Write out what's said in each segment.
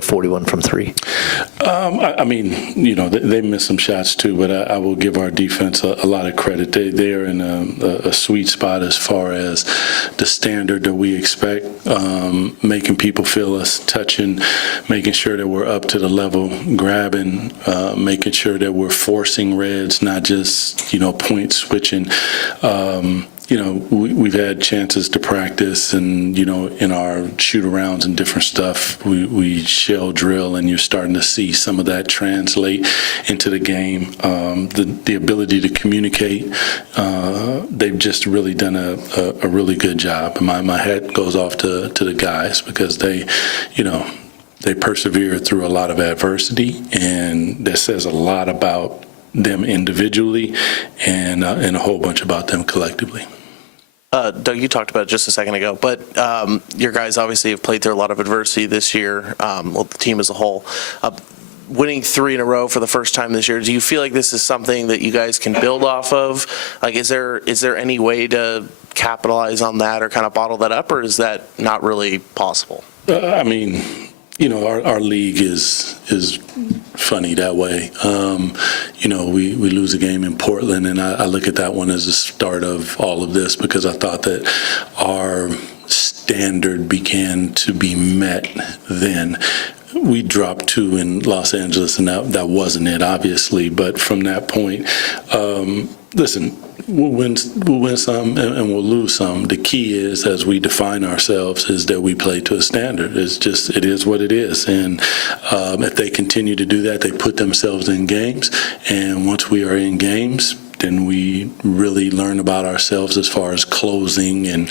to 41 from three? I mean, they missed some shots too, but I will give our defense a lot of credit. They're in a sweet spot as far as the standard that we expect, making people feel us, touching, making sure that we're up to the level, grabbing, making sure that we're forcing reds, not just, point switching. We've had chances to practice and, in our shoot-arounds and different stuff, we shell drill, and you're starting to see some of that translate into the game. The ability to communicate, they've just really done a really good job. My hat goes off to the guys because they persevere through a lot of adversity, and that says a lot about them individually and a whole bunch about them collectively. Doug, you talked about it just a second ago, but your guys obviously have played through a lot of adversity this year, the team as a whole. Winning 3 in a row for the first time this year, do you feel like this is something that you guys can build off of? Like, is there any way to capitalize on that or kind of bottle that up, or is that not really possible? Our league is funny that way. We lose a game in Portland, and I look at that one as the start of all of this because I thought that our standard began to be met then. We dropped 2 in Los Angeles, and that wasn't it, obviously. But from that point, listen, we'll win some and we'll lose some. The key is, as we define ourselves, is that we play to a standard. It is what it is. And if they continue to do that, they put themselves in games. And once we are in games, then we really learn about ourselves as far as closing and,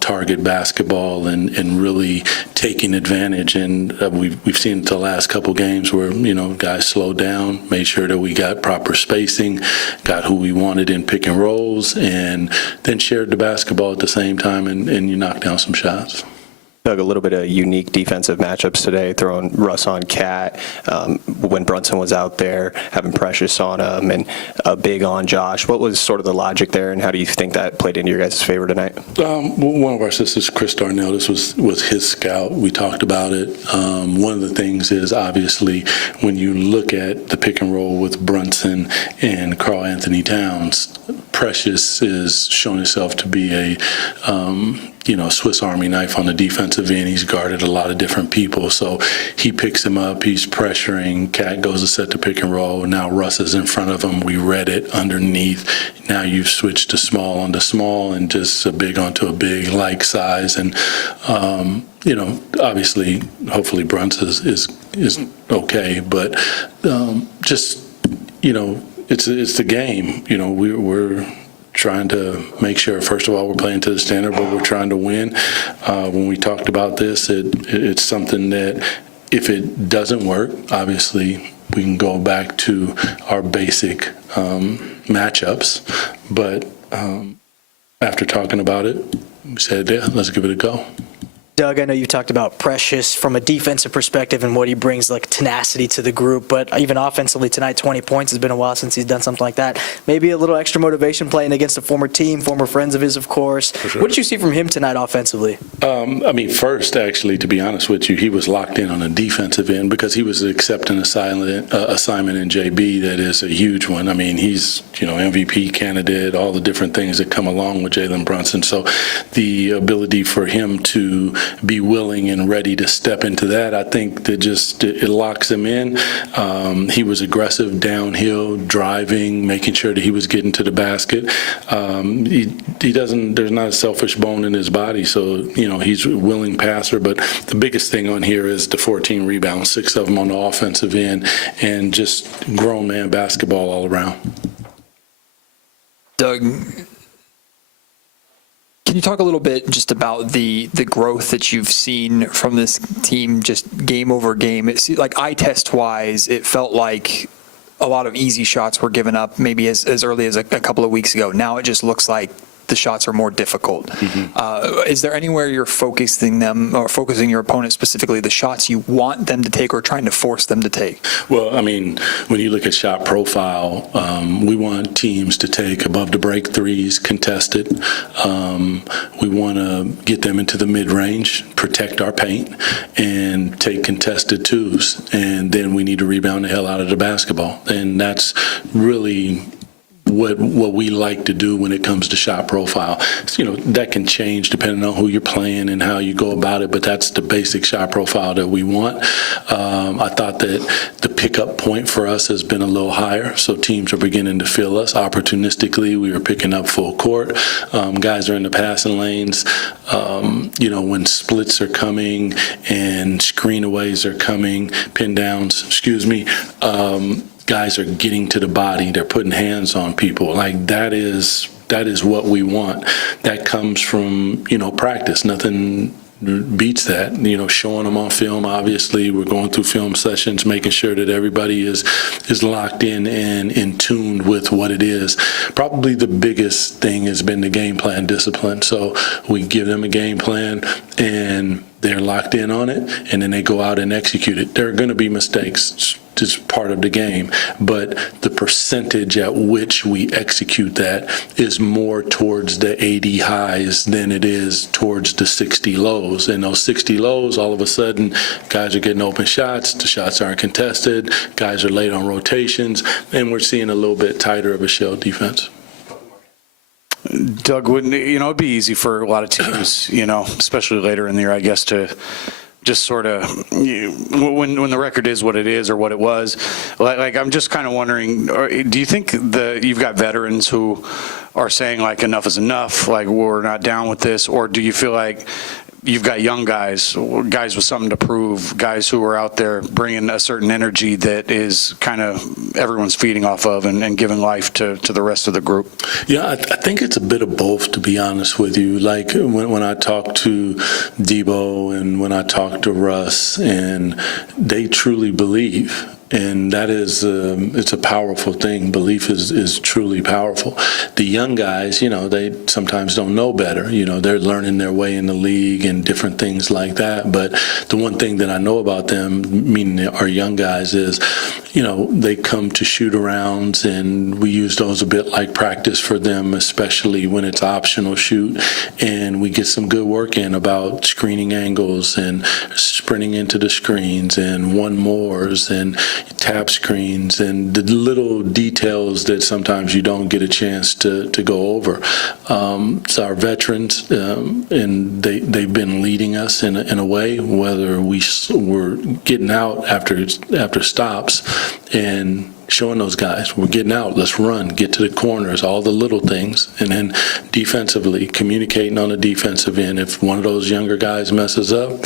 target basketball and really taking advantage. And we've seen it the last couple games where, guys slowed down, made sure that we got proper spacing, got who we wanted in pick and rolls, and then shared the basketball at the same time, and you knocked down some shots. Doug, a little bit of unique defensive matchups today, throwing Russ on Cat when Brunson was out there, having Precious on him, and big on Josh. What was sort of the logic there, and how do you think that played into your guys' favor tonight? One of our assistants, Chris Darnell, this was his scout. We talked about it. One of the things is, obviously, when you look at the pick and roll with Brunson and Karl Anthony Towns, Precious is showing himself to be a Swiss Army knife on the defensive end. He's guarded a lot of different people. So he picks him up. He's pressuring. Cat goes to set the pick and roll. Now Russ is in front of him. We read it underneath. Now you've switched to small onto small and just a big onto a big like size. And, obviously, hopefully Brunson is okay. But it's the game. We're trying to make sure, first of all, we're playing to the standard, but we're trying to win. When we talked about this, it's something that if it doesn't work, obviously we can go back to our basic matchups. But after talking about it, we said, yeah, let's give it a go. Doug, I know you talked about Precious from a defensive perspective and what he brings, like tenacity to the group, but even offensively tonight, 20 points. It's been a while since he's done something like that. Maybe a little extra motivation playing against a former team, former friends of his, of course. Sure. What did you see from him tonight offensively? First, actually, to be honest with you, he was locked in on the defensive end because he was accepting assignment in JB that is a huge one. He's, MVP candidate, all the different things that come along with Jalen Brunson. So the ability for him to be willing and ready to step into that, I think that it locks him in. He was aggressive downhill, driving, making sure that he was getting to the basket. There's not a selfish bone in his body, so he's a willing passer. But the biggest thing on here is the 14 rebounds, 6 of them on the offensive end, and just grown man basketball all around. Doug, can you talk a little bit just about the growth that you've seen from this team, just game over game? It's like eye test wise, it felt like a lot of easy shots were given up maybe as early as a couple of weeks ago. Now it just looks like the shots are more difficult. Is there anywhere you're focusing them or focusing your opponent, specifically the shots you want them to take or trying to force them to take? Well, I mean, when you look at shot profile, we want teams to take above the break threes contested. We want to get them into the mid-range, protect our paint, and take contested twos. And then we need to rebound the hell out of the basketball. And that's really what we like to do when it comes to shot profile. So, that can change depending on who you're playing and how you go about it, but that's the basic shot profile that we want. I thought that the pickup point for us has been a little higher, so teams are beginning to feel us. Opportunistically, we are picking up full court. Guys are in the passing lanes. When splits are coming and screenaways are coming, pin downs, guys are getting to the body. They're putting hands on people. Like that is what we want. That comes from, practice. Nothing beats that, showing them on film. Obviously, we're going through film sessions, making sure that everybody is locked in and in tune with what it is. Probably the biggest thing has been the game plan discipline. So we give them a game plan and they're locked in on it, and then they go out and execute it. There are going to be mistakes. It's part of the game, but the percentage at which we execute that is more towards the 80 highs than it is towards the 60 lows. And those 60 lows, all of a sudden, guys are getting open shots, the shots aren't contested, guys are late on rotations, and we're seeing a little bit tighter of a shell defense. Doug, it'd be easy for a lot of teams, especially later in the year, I guess, to just sort of, when the record is what it is or what it was, like I'm just kind of wondering, do you think you've got veterans who are saying like enough is enough, like we're not down with this, or do you feel like you've got young guys with something to prove, guys who are out there bringing a certain energy that is kind of everyone's feeding off of and giving life to the rest of the group? Yeah, I think it's a bit of both, to be honest with you. Like when I talk to Debo and when I talk to Russ, and they truly believe. And that is, it's a powerful thing. Belief is truly powerful. The young guys, they sometimes don't know better. They're learning their way in the league and different things like that. But the one thing that I know about them, meaning our young guys, is, they come to shoot-arounds, and we use those a bit like practice for them, especially when it's optional shoot. And we get some good work in about screening angles and sprinting into the screens and one-mores and tap screens and the little details that sometimes you don't get a chance to go over. So our veterans, and they've been leading us in a way, whether we're getting out after stops and showing those guys, we're getting out, let's run, get to the corners, all the little things. And then defensively, communicating on the defensive end. If one of those younger guys messes up,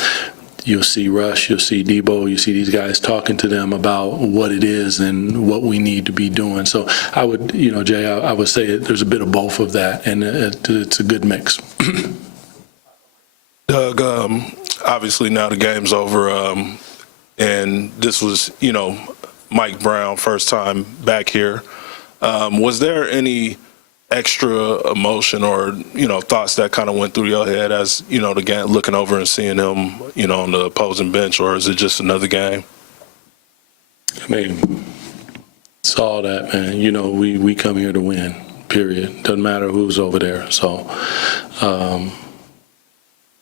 you'll see Rush, you'll see Debo, you see these guys talking to them about what it is and what we need to be doing. So I would, Jay, I would say there's a bit of both of that, and it's a good mix. Doug, obviously now the game's over, and this was, Mike Brown, first time back here. Was there any extra emotion or, thoughts that kind of went through your head as, the game, looking over and seeing him, on the opposing bench, or is it just another game? I mean, it's all that, man. We come here to win, period. Doesn't matter who's over there. So,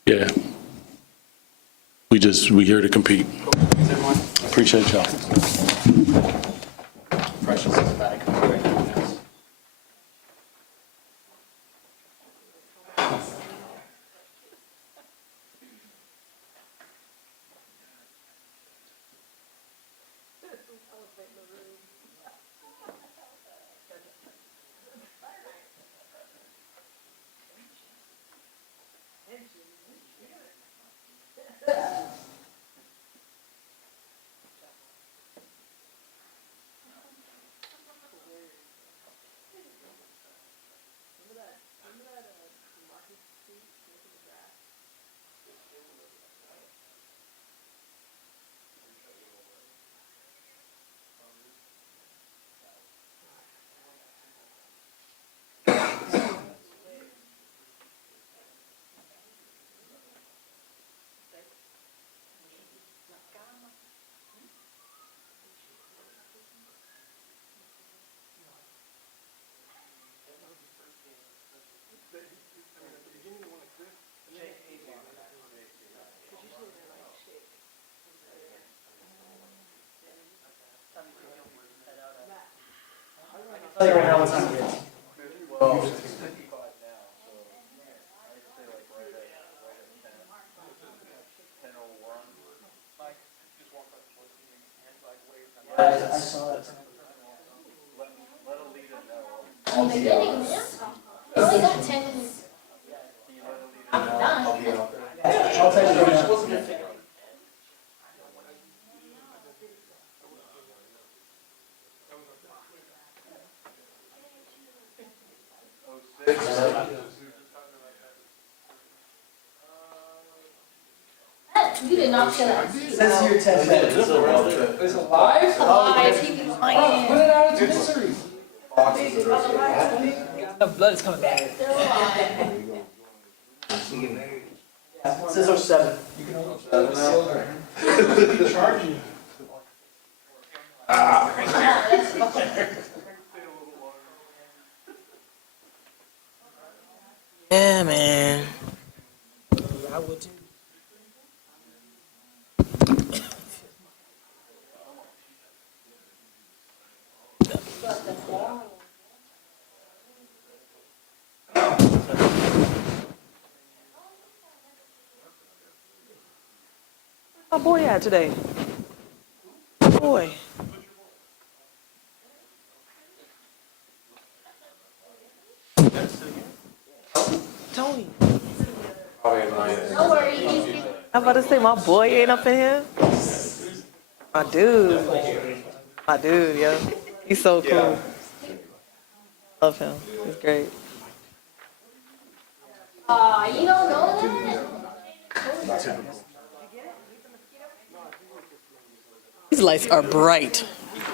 yeah. We're here to compete. Appreciate y'all. You did not say that. Says here 10 minutes. It's alive. TV playing. Put it out of misery. The blood is coming back. They're alive. It says 07. You can hold it. Charging. Yeah, man. My boy at today? Boy. Tony. Don't worry. I'm about to say my boy ain't up in here. My dude. My dude, yo. He's so cool. Love him. He's great. You don't know that? These lights are bright.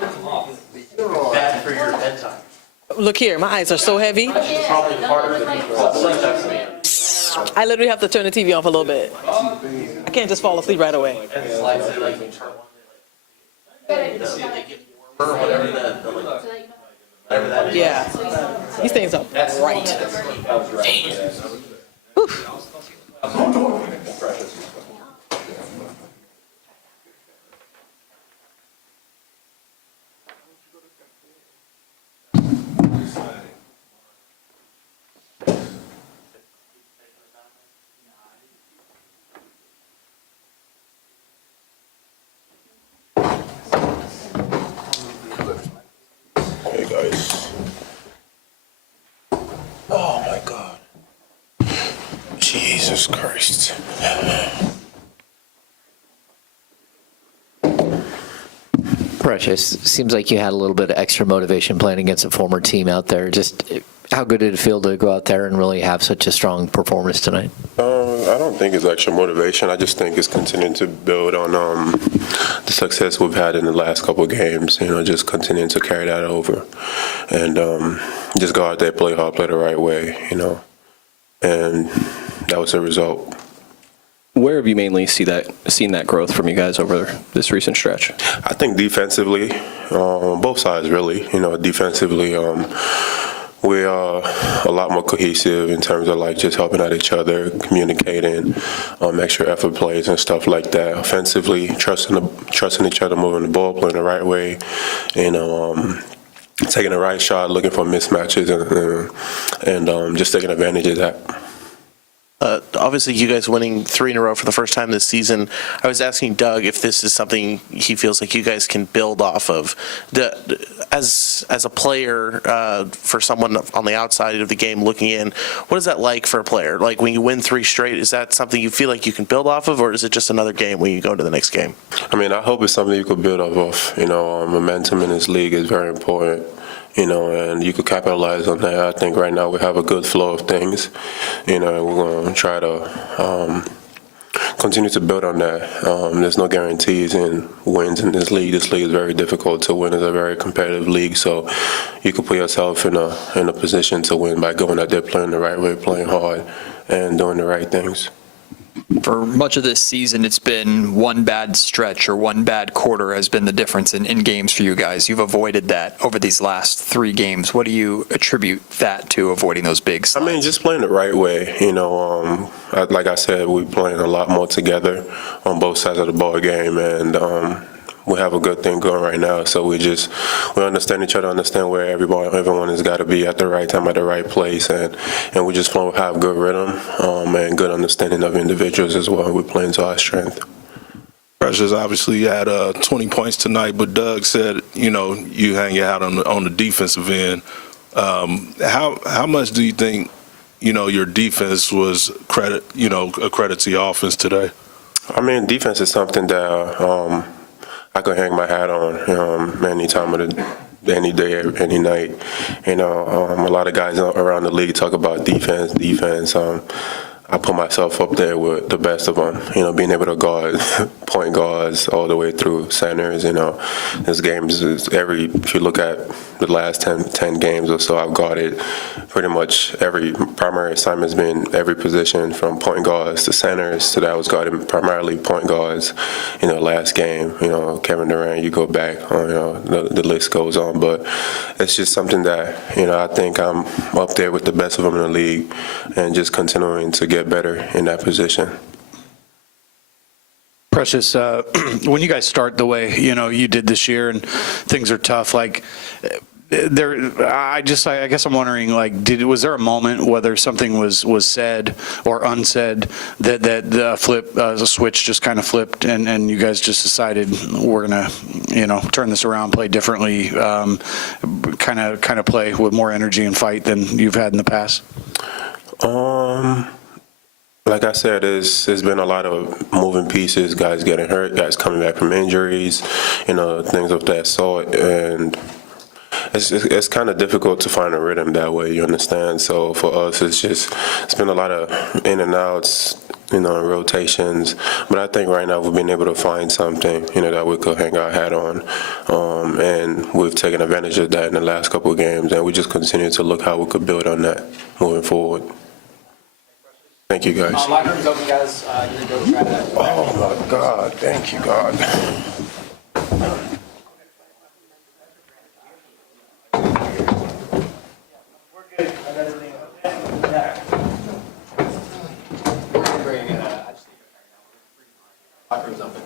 Bad for your bedtime. Look here, my eyes are so heavy. Probably harder than I literally have to turn the TV off a little bit. I can't just fall asleep right away. and it's like they like turn one, they get warmer, whatever that is. Yeah. These things are bright. Damn. Whew. Hey guys. Oh my God. Jesus Christ. Precious, seems like you had a little bit of extra motivation playing against a former team out there. Just how good did it feel to go out there and really have such a strong performance tonight? I don't think it's extra motivation. I just think it's continuing to build on the success we've had in the last couple of games. You know, just continuing to carry that over, and just go out there, play hard, play the right way. You know, and that was the result. Where have you mainly seen that growth from you guys over this recent stretch? I think defensively, both sides really. You know, defensively, we are a lot more cohesive in terms of like just helping out each other, communicating, extra effort plays and stuff like that. Offensively, trusting each other, moving the ball, playing the right way, you know, taking the right shot, looking for mismatches, and just taking advantage of that. Obviously, you guys winning 3 in a row for the first time this season. I was asking Doug if this is something he feels like you guys can build off of. As a player, for someone on the outside of the game looking in, what is that like for a player? Like when you win 3 straight, is that something you feel like you can build off of, or is it just another game when you go to the next game? I mean, I hope it's something you could build off of. You know, momentum in this league is very important. You know, and you could capitalize on that. I think right now we have a good flow of things. You know, and we're going to try to continue to build on that. There's no guarantees in wins in this league. This league is very difficult to win. It's a very competitive league, so you could put yourself in a position to win by going out there, playing the right way, playing hard, and doing the right things. For much of this season, it's been one bad stretch or one bad quarter has been the difference in games for you guys. You've avoided that over these last 3 games. What do you attribute that to, avoiding those big slides? I mean, just playing the right way. You know, like I said, we're playing a lot more together on both sides of the ball game, and we have a good thing going right now. So we understand each other, understand where everyone has got to be at the right time, at the right place, and we just have good rhythm and good understanding of individuals as well. We're playing to our strength. Precious obviously had 20 points tonight, but Doug said, you hang your hat on the defensive end. How much do you think, your defense was a credit to your offense today? I mean, defense is something that I could hang my hat on any time of any day, any night. A lot of guys around the league talk about defense. I put myself up there with the best of them, being able to guard point guards all the way through centers. This games if you look at the last 10 games or so, I've guarded pretty much every primary assignment's been every position from point guards to centers. So that I was guarding primarily point guards, last game, Kevin Durant, you go back, the list goes on. But it's just something that, I think I'm up there with the best of them in the league and just continuing to get better in that position. Precious, when you guys start the way you did this year and things are tough, I guess I'm wondering, was there a moment whether something was said or unsaid that the switch just kind of flipped and you guys just decided we're gonna turn this around, play differently, kind of play with more energy and fight than you've had in the past? Like I said, there's been a lot of moving pieces, guys getting hurt, guys coming back from injuries, things of that sort, and it's kind of difficult to find a rhythm that way, you understand? So for us, it's been a lot of in and outs, rotations, but I think right now we've been able to find something, that we could hang our hat on, and we've taken advantage of that in the last couple of games, and we just continue to look how we could build on that moving forward. Thank you, guys. Locker room's open, guys. You can go try that. Oh, my God. Thank you, God. Locker room's open.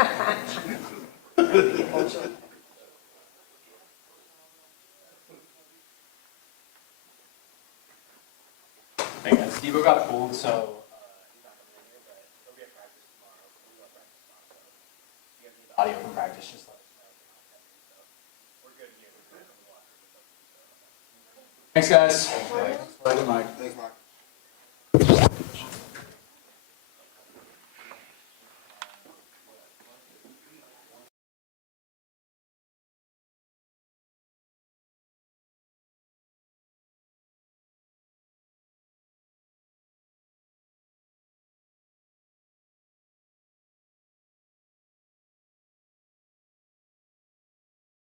Hey guys, Debo got pulled, so he's not coming in here, but he'll be at practice tomorrow. We'll be at practice tomorrow, so if you guys need audio from practice, just let us know. So we're good here. Thanks, guys. Thanks, Mike.